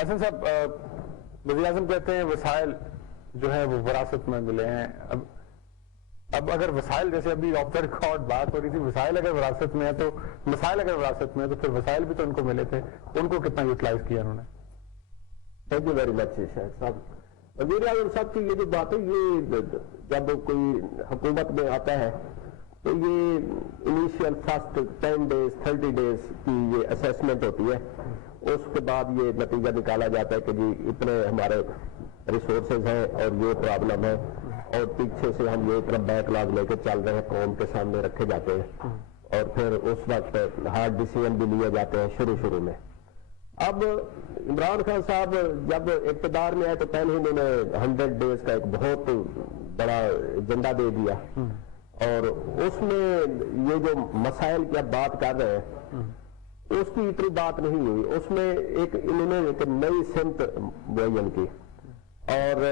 حسن صاحب، وزیر اعظم کہتے ہیں وسائل جو ہے وہ وراثت میں ملے ہیں. اب اگر وسائل، جیسے ابھی آف دا ریکارڈ بات ہو رہی تھی، وسائل اگر وراثت میں ہے تو مسائل اگر وراثت میں ہے تو پھر وسائل بھی تو ان کو ملے تھے، ان کو کتنا یوٹیلائز کیا انہوں نے؟ تھینک یو ویری مچ شاہد صاحب. وزیر اعظم صاحب کی یہ جو بات ہے، یہ جب کوئی حکومت میں آتا ہے تو یہ انیشیل فرسٹ 10 days 30 days کی یہ اسیسمنٹ ہوتی ہے. اس کے بعد یہ نتیجہ نکالا جاتا ہے کہ جی اتنے ہمارے ریسورسز ہیں اور یہ پرابلم ہے، اور پیچھے سے ہم یہ اتنا بیک لاگ لے کے چل رہے ہیں، قوم کے سامنے رکھے جاتے ہیں، اور پھر اس وقت ہارڈ ڈیسیژن بھی لیے جاتے ہیں شروع میں. اب عمران خان صاحب جب اقتدار میں آئے تو پہلے انہوں نے 100 days کا ایک بہت بڑا ایجنڈا دے دیا، اور اس میں یہ جو مسائل کی اب بات کر رہے ہیں اس کی اتنی بات نہیں ہوئی. اس میں انہوں نے ایک نئی سمت معین کی اور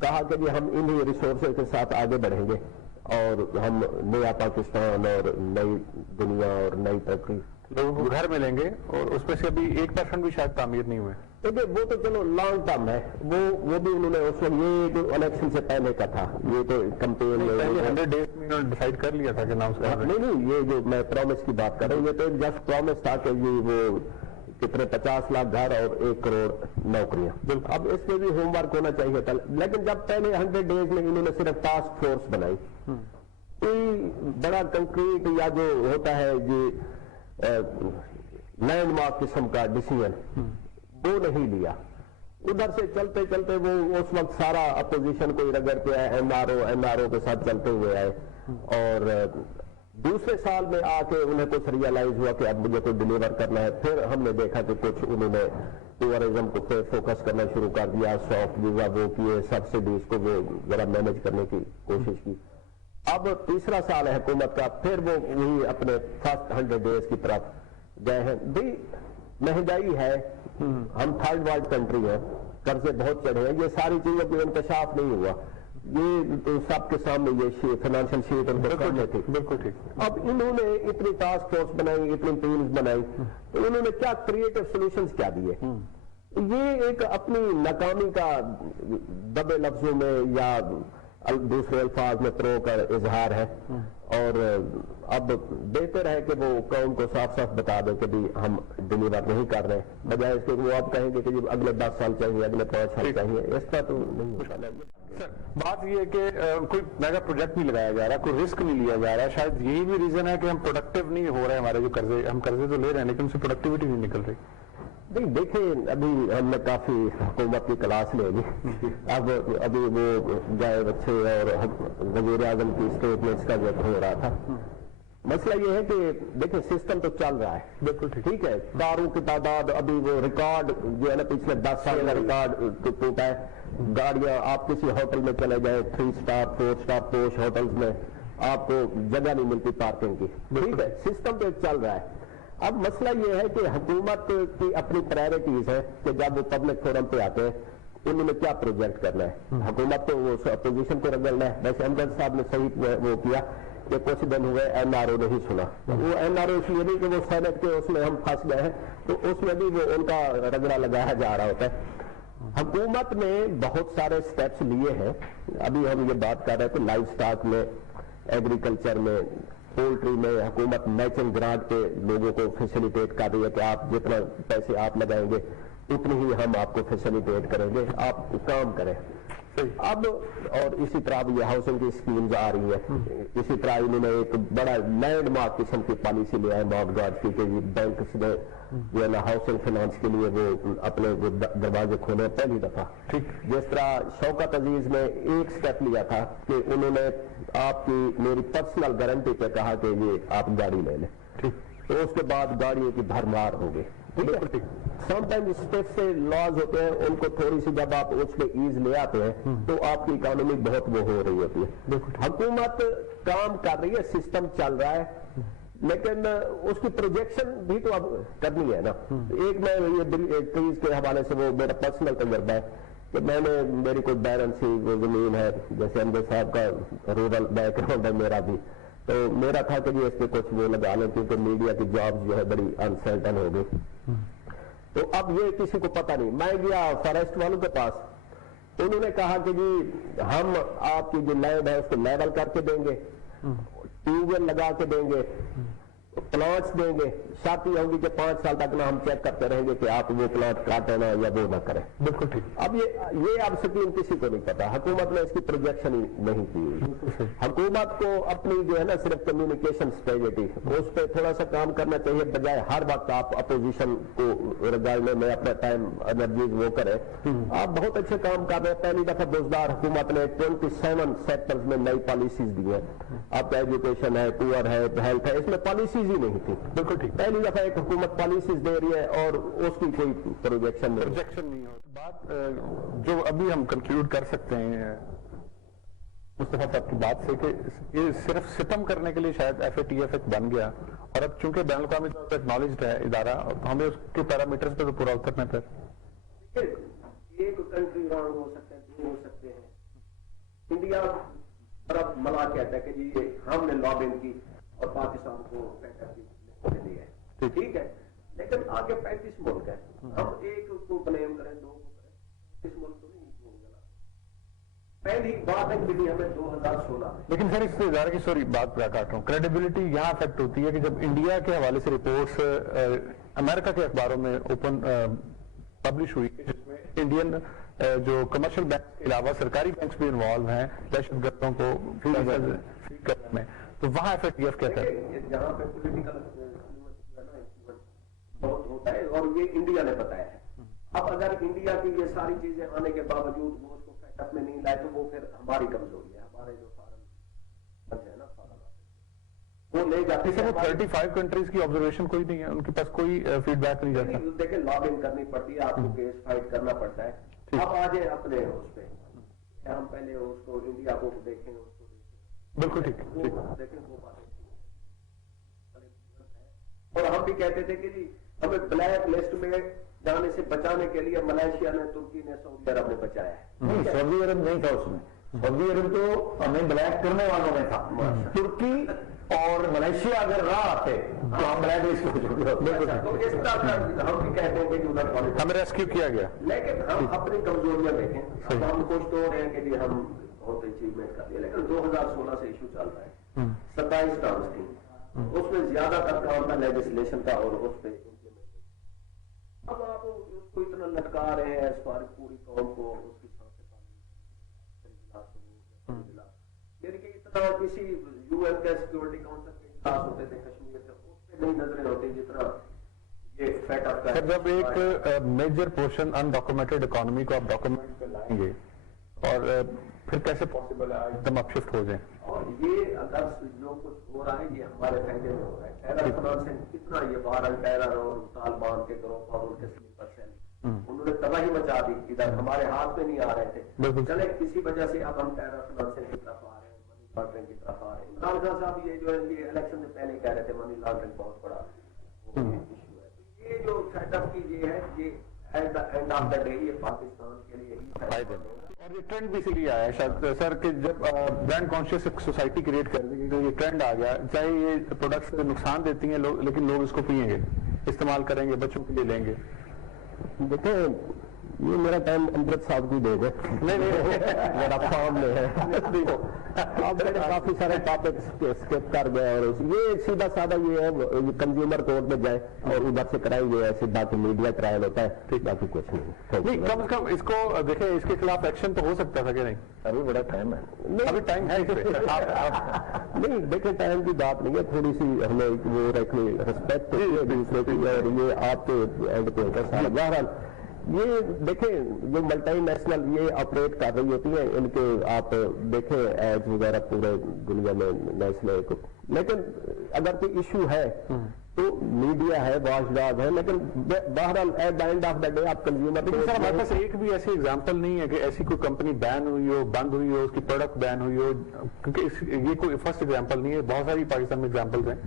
کہا کہ جی ہم انہی ریسورسز کے ساتھ آگے بڑھیں گے، اور ہم نیا پاکستان اور نئی دنیا اور نئی ترقی لوگوں کو گھر ملیں گے، اور اس میں سے ابھی 1% بھی شاید تعمیر نہیں ہوئے. دیکھیے وہ تو چلو لانگ ٹرم ہے، وہ بھی انہوں نے اس وقت یہ جو الیکشن سے پہلے کا تھا، یہ تو کمپین 100 days میں انہوں نے ڈیسائیڈ کر لیا تھا کہ نام سے نہیں، یہ جو میں پرومس کی بات کر رہا ہوں، یہ تو جسٹ پرومس تھا کہ یہ وہ کتنے 50 لاکھ گھر اور 1 کروڑ نوکریاں. اب اس میں بھی ہوم ورک ہونا چاہیے تھا. لیکن جب پہلے 100 days میں انہوں نے صرف ٹاسک فورس بنائی، کوئی بڑا کنکریٹ یا جو ہوتا ہے یہ لینڈ مارک قسم کا ڈیسیژن وہ نہیں لیا. ادھر سے چلتے چلتے وہ اس وقت سارا اپوزیشن کو رگڑ کے آئے، این آر او کے ساتھ چلتے ہوئے آئے، اور دوسرے سال میں آ کے انہیں کچھ ریئلائز ہوا کہ اب مجھے کوئی ڈیلیور کرنا ہے. پھر ہم نے دیکھا کہ کچھ انہوں نے ٹورزم کو پھر فوکس کرنا شروع کر دیا، سافٹ ویزا وہ کیے، سبسڈیز کو وہ ذرا مینج کرنے کی کوشش کی. اب تیسرا سال ہے حکومت کا، پھر وہ وہی اپنے فرسٹ 100 days کی طرف گئے ہیں. بھی مہنگائی ہے، ہم تھرڈ ورلڈ کنٹری ہیں، قرضے بہت چڑھے ہیں، یہ ساری چیزوں کا انکشاف نہیں ہوا. یہ تو سب کے سامنے یہ فائنینشیل شیٹ ان کو سامنے تھی. بالکل ٹھیک. اب انہوں نے اتنی ٹاسک فورس بنائی، اتنی ٹیمز بنائی، تو انہوں نے کیا کریٹو سولوشنز کیا دیے. یہ ایک اپنی ناکامی کا دبے لفظوں میں یا دوسرے الفاظ میں پرو کر اظہار ہے، اور اب بہتر ہے کہ وہ قوم کو صاف صاف بتا دیں کہ ہم ڈیلیور نہیں کر رہے، بجائے اس کے وہ اب کہیں گے کہ جی اگلے 10 سال چاہیے، اگلے 5 سال چاہیے. اس کا تو نہیں ہوتا. سر بات یہ ہے کہ کوئی میگا پروجیکٹ نہیں لگایا جا رہا، کوئی رسک نہیں لیا جا رہا. شاید یہی بھی ریزن ہے کہ ہم پروڈکٹیو نہیں ہو رہے. ہمارے جو قرضے، ہم قرضے تو لے رہے ہیں لیکن ان سے پروڈکٹیوٹی نہیں نکل رہی. نہیں دیکھیں، ابھی ہم نے کافی حکومت کی کلاس لے لی. ابھی وہ جائے بچے اور وزیر اعظم کی اسٹیٹمنٹس کا ذکر ہو رہا تھا. مسئلہ یہ ہے کہ دیکھیں سسٹم تو چل رہا ہے، بالکل ٹھیک ہے. کاروں کی تعداد ابھی وہ ریکارڈ جو ہے نا پچھلے 10 سال کا ریکارڈ ٹوٹا ہے. گاڑیاں آپ کسی ہوٹل میں چلے جائیں، 3 star 4 star پوش ہوٹلز میں آپ کو جگہ نہیں ملتی پارکنگ کی. ٹھیک ہے، سسٹم تو چل رہا ہے. اب مسئلہ یہ ہے کہ حکومت کی اپنی پرائرٹیز ہے کہ جب وہ پبلک فورم پہ آتے ہیں انہوں نے کیا پروجیکٹ کرنا ہے. حکومت تو وہ اپوزیشن کو رگڑنا ہے. ویسے امجد صاحب نے صحیح وہ کیا کہ کچھ دن ہوئے این آر او نہیں سنا. وہ این آر او اس لیے نہیں کہ وہ سینٹ کے اس میں ہم پھنس گئے ہیں، تو اس میں بھی وہ ان کا رگڑا لگایا جا رہا ہوتا ہے. حکومت نے بہت سارے سٹیپس لیے ہیں. ابھی ہم یہ بات کر رہے ہیں کہ لائف سٹاک میں، ایگریکلچر میں، پولٹری میں حکومت میچنگ گرانٹ پہ لوگوں کو فیسیلیٹیٹ کر رہی ہے کہ آپ جتنا پیسے آپ لگائیں گے اتنی ہی ہم آپ کو فیسیلیٹیٹ کریں گے، آپ کام کریں. اب اور اسی طرح بھی یہ ہاؤسنگ کی اسکیمز آ رہی ہے. اسی طرح انہوں نے ایک بڑا لینڈ مارک قسم کی پالیسی لیا ہے مارگاج کی کہ بینکس نے جو ہے نا ہاؤسنگ فائنانس کے لیے وہ اپنے دروازے کھولے پہلی دفعہ. جس طرح شوکت عزیز نے ایک سٹیپ لیا تھا کہ انہوں نے آپ کی میری پرسنل گارنٹی پہ کہا کہ یہ آپ گاڑی لے لیں، تو اس کے بعد گاڑیوں کی بھرمار ہو گئی. سم ٹائم اسٹیپ سے لاز ہوتے ہیں، ان کو تھوڑی سی جب آپ اس پہ ایز لے آتے ہیں تو آپ کی اکانومی بہت وہ ہو رہی ہوتی ہے. حکومت کام کر رہی ہے، سسٹم چل رہا ہے، لیکن اس کی پروجیکشن بھی تو اب کرنی ہے نا. ایک میں یہ ٹریز کے حوالے سے وہ میرا پرسنل تجربہ ہے کہ میں نے میری کوئی بیرن سی وہ زمین ہے، جیسے امجد صاحب کا رورل بیک گراؤنڈ ہے میرا بھی، تو میرا تھا کہ جی اس پہ کچھ وہ لگا لیں کیونکہ میڈیا کی جابز جو ہے بڑی انسرٹن ہو گئی. تو اب یہ کسی کو پتہ نہیں. میں گیا فارسٹ والوں کے پاس, انہوں نے کہا کہ جی ہم آپ کی جو لینڈ ہے اس کو لیول کر کے دیں گے, ٹیوب ویل لگا کے دیں گے, پلانٹس دیں گے, شرط یہ ہوگی کہ 5 سال تک نہ ہم چیک کرتے رہیں گے کہ آپ وہ پلانٹ کاٹیں نہ یا وہ نہ کریں. بالکل ٹھیک. اب یہ اب سکیم کسی کو نہیں پتا, حکومت نے اس کی پروجیکشن ہی نہیں کی. حکومت کو اپنی جو ہے نا صرف کمیونیکیشن اسٹریٹجی اس پہ تھوڑا سا کام کرنا چاہیے, بجائے ہر وقت آپ اپوزیشن کو رگڑنے میں اپنا ٹائم انرجیز وہ کریں. آپ بہت اچھے کام کر رہے ہیں. پہلی دفعہ بزدار حکومت نے 27 سیکٹرز میں نئی پالیسیز دی ہیں. آپ کا ایجوکیشن ہے, پور ہے, ہیلتھ ہے, اس میں پالیسیز ہی نہیں تھی. بالکل ٹھیک. پہلی دفعہ ایک حکومت پالیسیز دے رہی ہے اور اس کی کوئی پروجیکشن نہیں ہو. بات جو ابھی ہم کنکلوڈ کر سکتے ہیں مصطفیٰ صاحب کی بات سے کہ یہ صرف ستم کرنے کے لیے شاید FATF ایک بن گیا, اور اب چونکہ بین الاقوامی طور پر ایکنالجڈ ہے ادارہ, تو ہمیں اس کے پیرامیٹرز پہ تو پورا اترنا پھر. ایک کنٹری رانگ ہو سکتا ہے, دو ہو سکتے ہیں. انڈیا طرف ملا کہتا ہے کہ جی ہم نے لابنگ کی اور پاکستان کو دیا ہے, ٹھیک ہے, لیکن آگے 35 ملک ہے. ہم ایک کو بلیم کریں, 2 کو کریں, 35 ملک تو نہیں ہوگا. پہلی بات ہے کہ ہمیں 2016 میں, لیکن سر اس ادارے کی سوری بات پہ کاٹ رہا ہوں, کریڈیبلٹی یہاں افیکٹ ہوتی ہے کہ جب انڈیا کے حوالے سے رپورٹس امریکہ کے اخباروں میں اوپن پبلش ہوئی, جس میں انڈین جو کمرشل بینک کے علاوہ سرکاری بینکس بھی انوالو ہیں دہشت گردوں کو فری کرنے میں, تو وہاں FATF کہتا ہے جہاں پہ پولیٹیکل بہت ہوتا ہے, اور یہ انڈیا نے بتایا ہے. اب اگر انڈیا کی یہ ساری چیزیں آنے کے باوجود وہ اس کو فیٹ اپ میں نہیں لائے تو وہ پھر ہماری کمزوری ہے. ہمارے جو فارن ہے نا وہ لے جاتے ہیں. 35 کنٹریز کی آبزرویشن کوئی نہیں ہے, ان کے پاس کوئی فیڈ بیک نہیں جاتا. دیکھیں لابنگ کرنی پڑتی ہے, آپ کو کیس فائٹ کرنا پڑتا ہے. اب آ جائیں اپنے اس پہ, ہم پہلے اس کو انڈیا کو دیکھیں, اس کو دیکھیں. بالکل ٹھیک دیکھیں وہ باتیں, اور ہم بھی کہتے تھے کہ جی ہمیں بلیک لسٹ میں جانے سے بچانے کے لیے ملائیشیا نے, ترکی نے, سعودی عرب نے بچایا ہے. سعودی عرب نہیں تھا اس میں, سعودی عرب تو ہمیں بلیک کرنے والوں میں تھا. ترکی اور ملائیشیا اگر راہ آتے تو ہم بلیک لسٹ ہو چکے. تو اس طرح ہم بھی کہتے ہیں کہ ہمیں ریسکیو کیا گیا, لیکن ہم اپنی کمزوریاں دیکھیں. ہم خوش تو ہو رہے ہیں کہ جی ہم بہت اچیومنٹ کر لیا, لیکن 2016 سے ایشو چل رہا ہے. 27 ٹرمز تھی, اس میں زیادہ تر کام تھا لیجسلیشن کا, اور اس پہ اب آپ اس کو اتنا لٹکا رہے ہیں اس بار پوری قوم کو, اس کی یعنی کہ اتنا کسی UN کے سیکورٹی کاؤنسل کے اجلاس ہوتے تھے کشمیر کے, اس پہ نہیں نظریں ہوتی جتنا یہ فیٹ اپ کا. جب ایک میجر پورشن انڈاکومنٹڈ اکانومی کو آپ ڈاکومنٹ پہ لائیں گے, اور پھر کیسے پاسبل ہے ایک دم آپ شفٹ ہو جائیں. اور یہ اگر جو کچھ ہو رہا ہے یہ ہمارے فائدے میں ہو رہا ہے. ٹیرر فنانسنگ کتنا, یہ وارن ٹیرر اور طالبان کے گروہ اور ان کے سلیپر سیل, انہوں نے تباہی مچا دی, ادھر ہمارے ہاتھ میں نہیں آ رہے تھے. چلے کسی وجہ سے اب ہم ٹیرر فنانسنگ کی طرف آ رہے ہیں, منی لانڈرنگ کی طرف آ رہے ہیں. عمران خان صاحب یہ جو ہے یہ الیکشن سے پہلے کہہ رہے تھے منی لانڈرنگ بہت بڑا ایشو ہے. یہ جو سیٹ اپ کی یہ ہے, یہ at the end of the day یہ پاکستان کے لیے ہی فائدہ ہے. اور یہ ٹرینڈ بھی اسی لیے آیا شاید سر کہ جب برانڈ کانشیس ایک سوسائٹی کریٹ کر دی تو یہ ٹرینڈ آ گیا, چاہے یہ پروڈکٹس نقصان دیتی ہیں لوگ, لیکن لوگ اس کو پئیں گے, استعمال کریں گے, بچوں کے لیے لیں گے. دیکھیں یہ میرا ٹائم امرت صاحب کی دے دے, میرا فارم میں ہے. اب میں نے کافی سارے ٹاپکس اسکپ کر گئے, اور یہ سیدھا سادہ یہ ہے کنزیومر کورٹ میں جائے اور ادھر سے کرائیں گے, ایسے باقی میڈیا ٹرائل ہوتا ہے, باقی کچھ نہیں. کم از کم اس کو دیکھیں, اس کے خلاف ایکشن تو ہو سکتا تھا کہ نہیں, ابھی بڑا ٹائم ہے. ابھی ٹائم ہے نہیں دیکھیں ٹائم کی بات نہیں ہے, تھوڑی سی ہمیں وہ رکھنی رسپیکٹ دوسرے کی, اور یہ آپ کے اینڈ پہ ہوتا ہے. بہرحال یہ دیکھیں جو ملٹی نیشنل یہ آپریٹ کر رہی ہوتی ہیں, ان کے آپ دیکھیں ایڈز وغیرہ پورے دنیا میں نیشنل کو, لیکن اگر کوئی ایشو ہے تو میڈیا ہے, واچ ڈاگ ہے, لیکن بہرحال at the end of the day آپ کنزیومر. سر ہمارے پاس ایک بھی ایسی ایگزامپل نہیں ہے کہ ایسی کوئی کمپنی بین ہوئی ہو, بند ہوئی ہو, اس کی پروڈکٹ بین ہوئی ہو, کیونکہ یہ کوئی فرسٹ ایگزامپل نہیں ہے, بہت ساری پاکستان میں ایگزامپلز ہیں.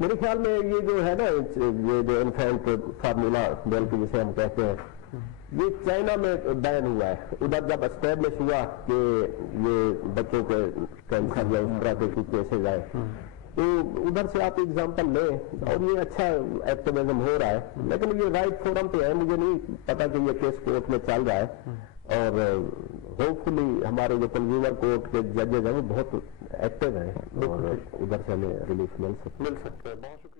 میرے خیال میں یہ جو ہے نا, یہ جو انفینٹ فارمولا ملک جسے ہم کہتے ہیں, یہ چائنا میں بین ہوا ہے. ادھر جب اسٹیبلش ہوا کہ یہ بچوں کے کینسر یا اس طرح کے کیسز آئے, تو ادھر سے آپ ایگزامپل لیں اور یہ اچھا ایکٹیویزم ہو رہا ہے، لیکن یہ رائٹ فورم پہ ہے، مجھے نہیں پتا کہ یہ کیس کورٹ میں چل رہا ہے، اور ہوپ فلی ہمارے جو کنزیومر کورٹ کے ججز ہیں وہ بہت ایکٹیو ہیں اور ادھر سے ہمیں ریلیف مل سکتا ہے. بہت شکریہ.